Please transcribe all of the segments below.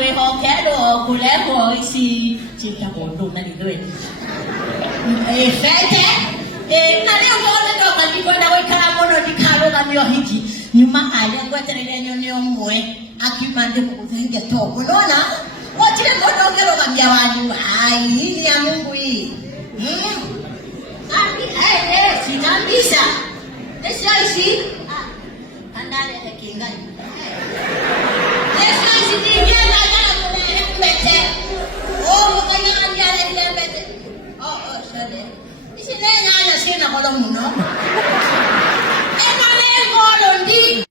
quê họ kẻ đồ của lẽ của si chỉ theo bộ đồ này đi phép thế na leo kwa leo kwa ndiko na weka mono dikalo na mio hiki nyuma ale kwa tele nyonyo mwe akimande kukuzenga to unaona wachile moto ngero kambia wali ai hii ya Mungu hii sinambisa esaisi andale hekingai esaisi dingia na kana kumete mukanya anjale ndembete sorry isinengana sina kodo muno lengo ndi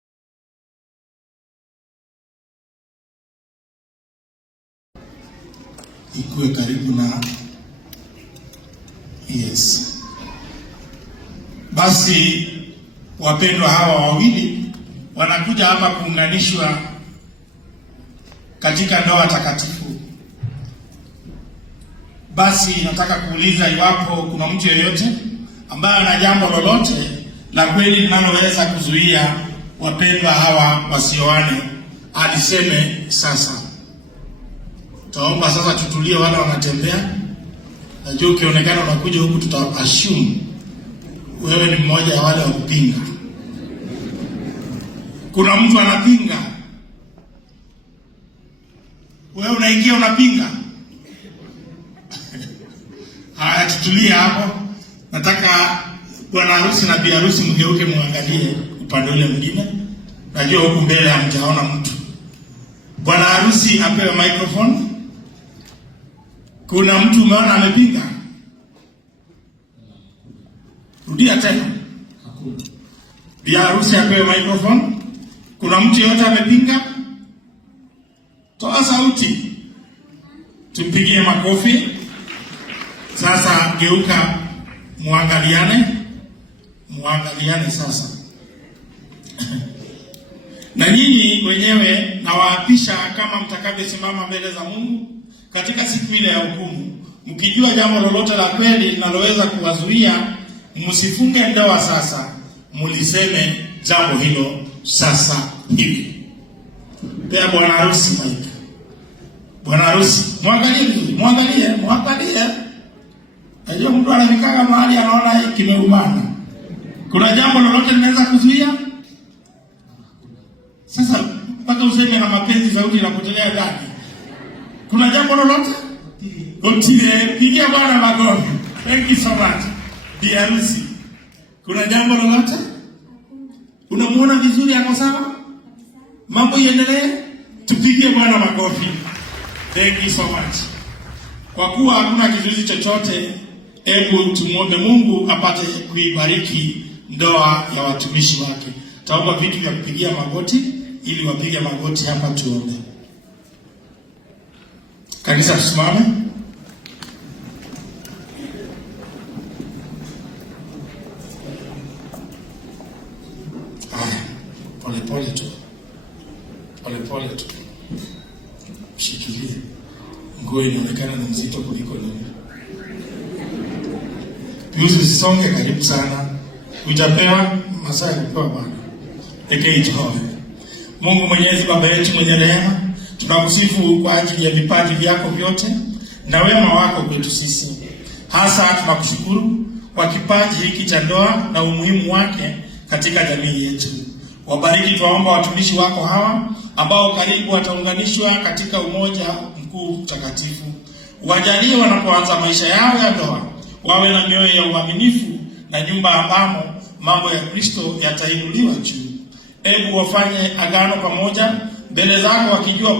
ikuwe karibu na yes. Basi wapendwa hawa wawili wanakuja hapa kuunganishwa katika ndoa takatifu. Basi nataka kuuliza iwapo kuna mtu yeyote ambaye ana jambo lolote la kweli linaloweza kuzuia wapendwa hawa wasioane, aliseme sasa. Taomba sasa tutulie, wale wanatembea. Najua ukionekana unakuja huku tuta-assume wewe ni mmoja wa wale wa kupinga. Kuna mtu anapinga, wewe unaingia unapinga. Haya, tutulie hapo. Nataka bwana harusi na bi harusi mgeuke muangalie upande ule mwingine. Najua huku mbele hamjaona mtu. Bwana harusi apewe microphone. Kuna mtu umeona amepinga? Rudia tena. Bi harusi apewe microphone. Kuna mtu yote amepinga? Toa sauti. Tumpigie makofi. Sasa geuka muangaliane sasa. Na nyinyi wenyewe nawaapisha kama mtakavyosimama mbele za Mungu katika siku ile ya hukumu, mkijua jambo lolote la kweli linaloweza kuwazuia, msifunge ndoa sasa, muliseme jambo hilo sasa hivi. Pea bwana harusi Mike. Bwana harusi, muangalie. Najua mtu anafikaa mahali anaona hiki kimeumana. Kuna jambo lolote linaweza kuzuia? Sasa mpaka useme na mapenzi sauti inapotelea ndani. Kuna jambo lolote? Utile, pigia Bwana makofi. Thank you so much. Bi harusi. Kuna jambo lolote? Unamuona vizuri hapo sawa? Mambo iendelee? Tupigie Bwana makofi. Thank you so much. Kwa kuwa hakuna kizuizi chochote, hebu tumuombe Mungu apate kuibariki ndoa ya watumishi wake. Taomba vitu vya kupigia magoti ili wapige magoti hapa tuombe. Kanisa tusimame. Pole tu. Shikilie. Nguo inaonekana ni mzito kuliko nini. Usisonge karibu sana. Utapewa masaa ya kupewa Bwana. Ekei Jehova. Mungu Mwenyezi, Baba yetu mwenye rehema, tunakusifu kwa ajili ya vipaji vyako vyote na wema wako kwetu sisi. Hasa tunakushukuru kwa kipaji hiki cha ndoa na umuhimu wake katika jamii yetu. Wabariki tuwaomba watumishi wako hawa ambao karibu wataunganishwa katika umoja mkuu mtakatifu. Wajalie wanapoanza maisha yao ya ndoa wawe na mioyo ya uaminifu na nyumba ambamo mambo ya Kristo yatainuliwa juu. Hebu wafanye agano pamoja mbele zako wakijua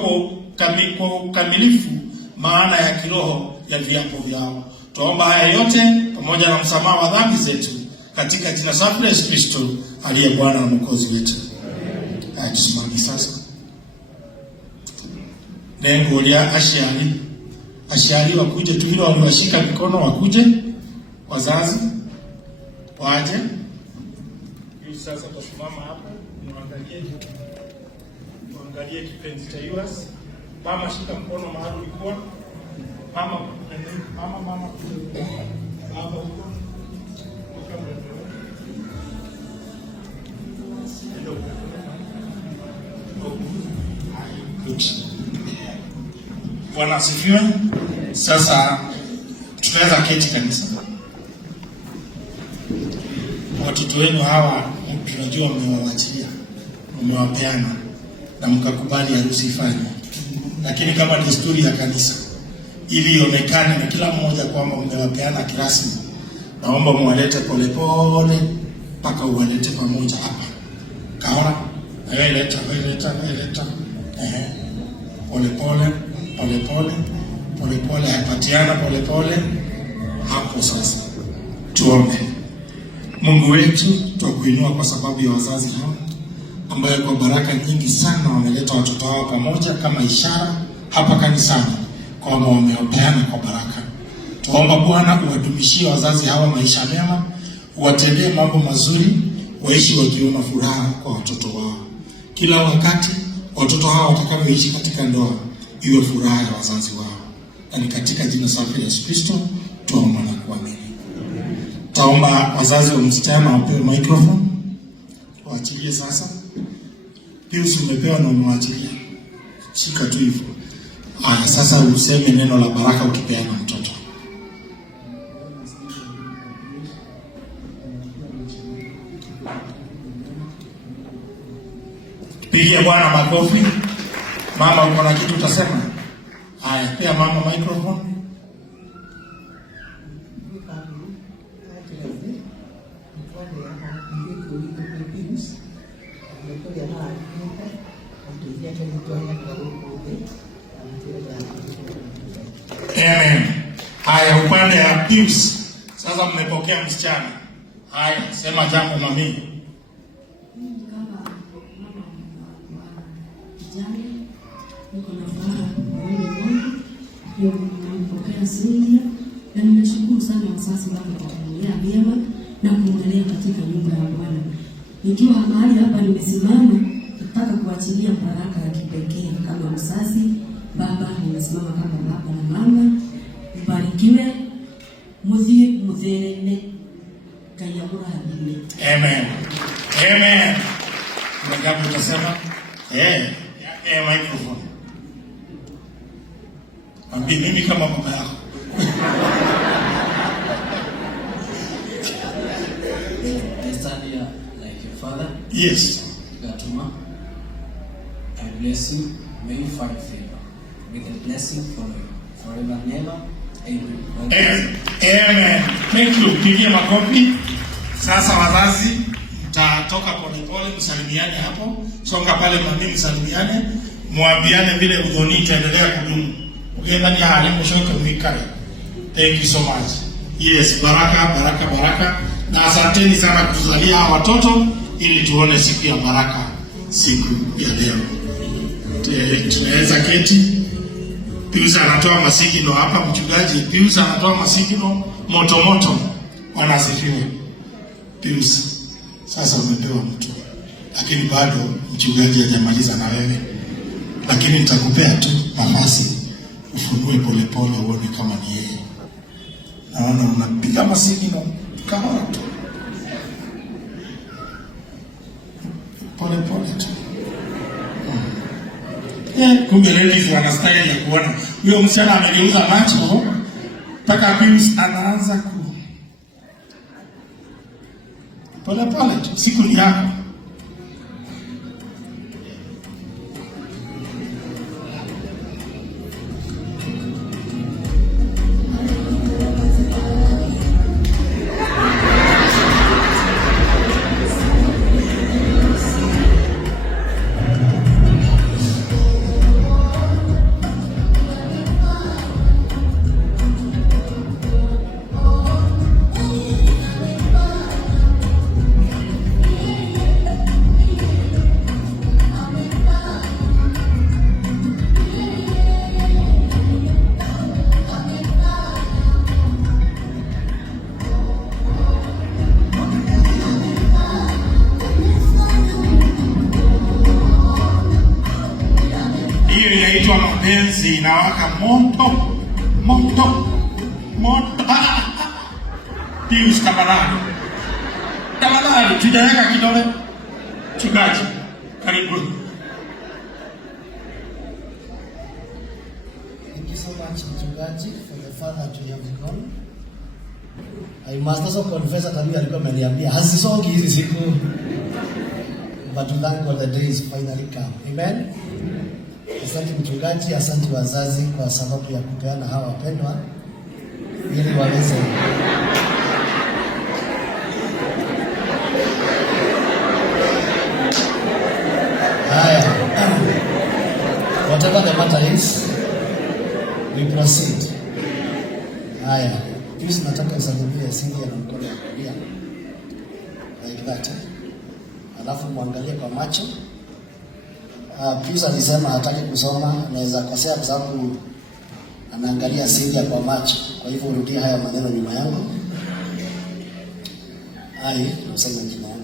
kwa ukamilifu maana ya kiroho ya viapo vyao. Tuomba haya yote pamoja na msamaha wa dhambi zetu katika jina safi la Yesu Kristo aliye Bwana na Mwokozi wetu. Tusimame sasa. Lengo la ashiari wakuje tu, vile waliwashika mikono wakuje, wazazi waje. Sasa tusimama hapa, muangalie kipenzi cha Yuas. Mama shika mkono mahali ulikuwa. Mama. Good. Bwana asifiwe. Sasa tunaweza keti kanisa. Watoto wenu hawa tunajua mmewaachilia, mmewapeana na mkakubali harusi ifanye. Lakini kama desturi ya kanisa, ili ionekane na kila mmoja kwamba mmewapeana kirasmi, naomba muwalete polepole mpaka uwalete pamoja hapa. Kaona? Wewe leta. Polepole, hapatiana polepole. Hapo sasa. Tuombe. Mungu wetu, tukuinua kwa sababu ya wazazi hao ambayo kwa baraka nyingi sana wameleta watoto wao pamoja kama ishara hapa kanisani kwamba wameopeana kwa baraka. Tuomba Bwana uwadumishie wazazi hawa maisha mema, uwatendee mambo mazuri, waishi wakiona furaha kwa watoto wao. Kila wakati watoto hawa watakapoishi katika ndoa iwe furaha ya wazazi wao. Na ni katika jina safi la Yesu Kristo tuomba na kuamini. Taomba wazazi wa msichana wapewe microphone. Waachilie sasa. Pius umepewa na umewaachilia. Shika tu hivyo. Haya, sasa useme neno la baraka ukipeana mtoto. Pigia Bwana makofi. Mama, uko na kitu utasema? Haya, pia mama microphone. Amen. Haya, upande ya Pius. Sasa mmepokea msichana. Haya, sema jambo mami. Niko na furaha moyoni mwangu hiyo nimepokea Sindia, na nimeshukuru sana wazazi wangu kwa kunilea vyema na kuendelea katika nyumba ya Bwana. Nikiwa mahali hapa nimesimama, nataka kuachilia baraka ya kipekee kama mzazi. Baba, nimesimama kama baba na mama. Mbarikiwe muzerene kayabura hadime. Amen. Amen. Ngapi utasema? Microphone. Mimi kama baba yako. I stand here like your father. Yes. Gatuma, I bless you. May you find favor. May the blessing follow you forever and ever. Amen. Amen. Thank you. Pigia makofi. Sasa wazazi, mtatoka polepole, msalimiane hapo. Songa pale mami, msalimiane. Muambiane vile udhoni itaendelea kudumu. Ukienda ni hali mshoke mwikare. Thank you so much. Yes, baraka. Na asanteni sana kutuzalia watoto ili tuone siku ya baraka siku ya leo. Tunaweza keti. Pius anatoa masikino hapa, mchungaji. Pius anatoa masikino moto. Wanasifiwe. Pius, sasa umepewa mtu. Lakini bado mchungaji hajamaliza na wewe. Lakini nitakupea tu nafasi ufunue polepole uone kama ni yeye. Naona unapiga masikino kama watu. Polepole tu. Kumbe ladies wana style ya kuona. Huyo msichana amegeuza macho mpaka Pius anaanza ku polepole tu, siku ni yako. Inaitwa mapenzi, inawaka moto. Pius tafadhali, tujaweka kidole. Chungaji, karibu. Thank you so much, mchungaji, for the far that you have gone. I must also confess that Amir alikuwa ameniambia hazisongi hizi siku. But we thank God the day is finally come. Amen. Asante mchungaji, asante wazazi kwa sababu ya kupeana hawa wapendwa ili waweze whatever the matter is, we proceed. Haya, please nataka usalimie Cynthia na mkono wa kulia. Like that. Alafu muangalie kwa macho. Please alisema hataki kusoma, anaweza kosea kwa sababu anaangalia Cynthia kwa macho. Kwa hivyo urudie haya maneno nyuma yangu. Hai, useme jina lako.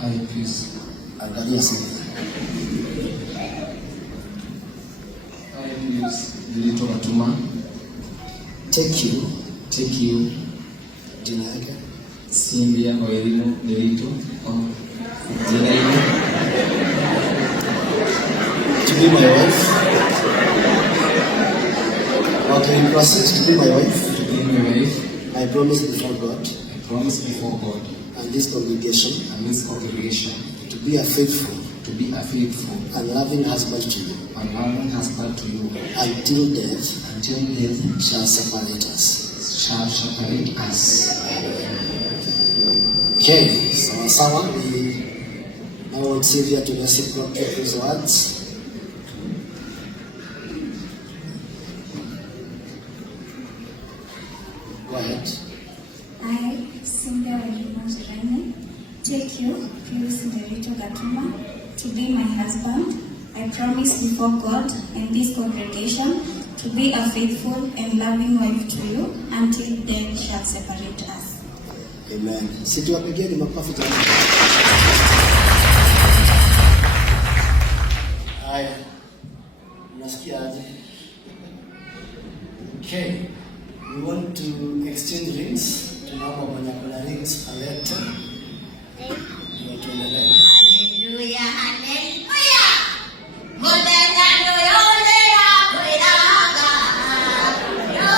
Hai, please. Angalia Cynthia. Hai, please. Nilito Gatuma. Take you. Jina yake. Cynthia Oelino Nilito. Jina hili. To be my wife. Okay, you proceed to be my wife. To be my wife. I promise before God. I promise before God. And this congregation. And this congregation. To be a faithful. To be a faithful. And loving husband to you. And loving husband to you. Until death. Until death. Shall separate us. Shall separate us. Okay, sawa. I want Sylvia to reciprocate these words. Go ahead. I, Cynthia Oelino, take you, Pius Nderito Gatuma, to be my husband. I promise before God and this congregation to be a faithful and loving wife to you until death shall separate us. Amen. Situwapigeni makofi tena. Haya. Unasikia aje? Okay. We want to exchange rings. Tunaomba mwenye kuna rings alete. Ndio tuendelee. Hallelujah, hallelujah. Modena yoyole ya kwelaga. Yo,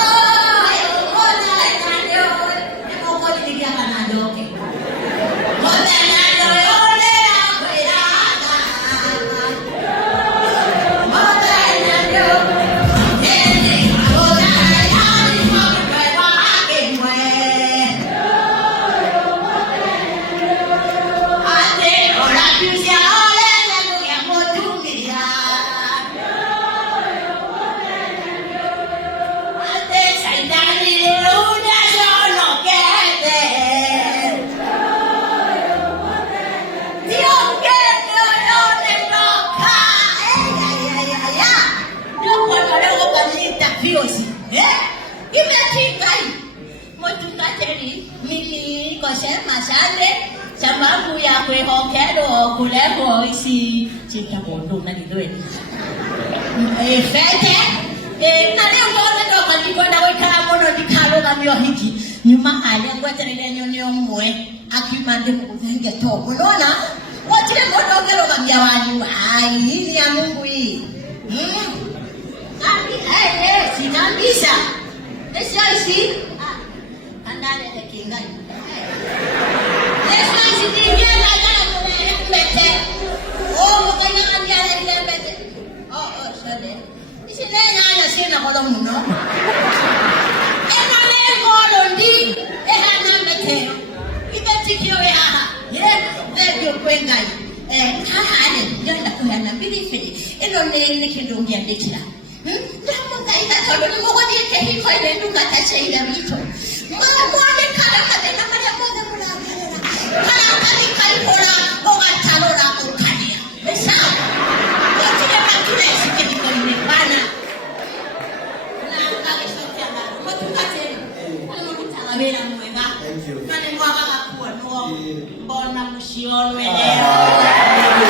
modena yoyole. Emo kodi nigia kanadoke. Modena yoyole ya kwelaga. Modena yoyole. Ene modena yani mwakwe wake mwe. Ate ora tusia ole nenu ya motumia. Ate saitani leuda shono kete. Dio kete ole noka. Ya. Ndio kwa leo kanita viosi. Imetingai. Motukateri mimi kosema sande sababu ya kwehokero kuleho isi chikabondo na lidweni. Fete na leo ndo kwalikwenda wekala mono dikalo na myo hiki nyuma ale ngweterere nyonyo mwe akimande mukuzenge tobo unaona wachile mono ngero kambia wali ai ni ya Mungu hii sinambisa esi andale de kingai esi dingia na jana mbete mukanya ambia le mbete sade isi ne nyanya sina kodo muno ena le ngolo ndi ena mbete ibetikio ya ndio kwengai haya ndio kuna mbili fili eno ne kindongia ndekira ndamo kaita todo ni mogo ni kehi ko ile nduka tachaira mito mwana kala kadena kala moga mula kala kali kai hora oga talora ukania besa wote makile sikeni ko ni bana na kali sokia ba motukate alo mtawabela mwega nani mwaga kwa no mbona mshiolwe leo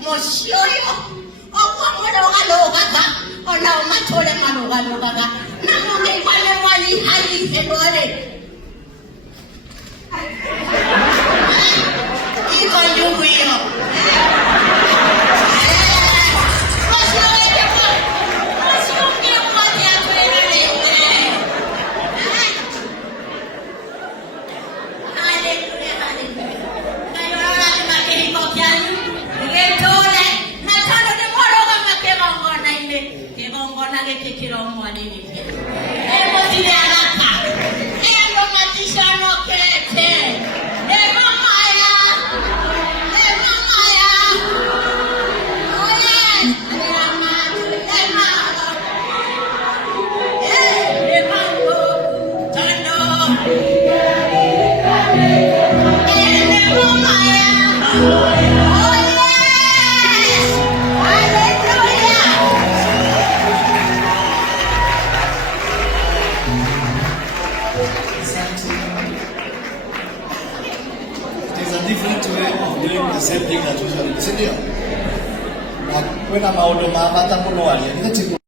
Moshioyo, mwana walogaga, matole malogaga, na mwana wali hali fedore. Iko ndugu hiyo. Different way of doing the same thing that usually. Sindio? Na kwena maondo mabata muno alia.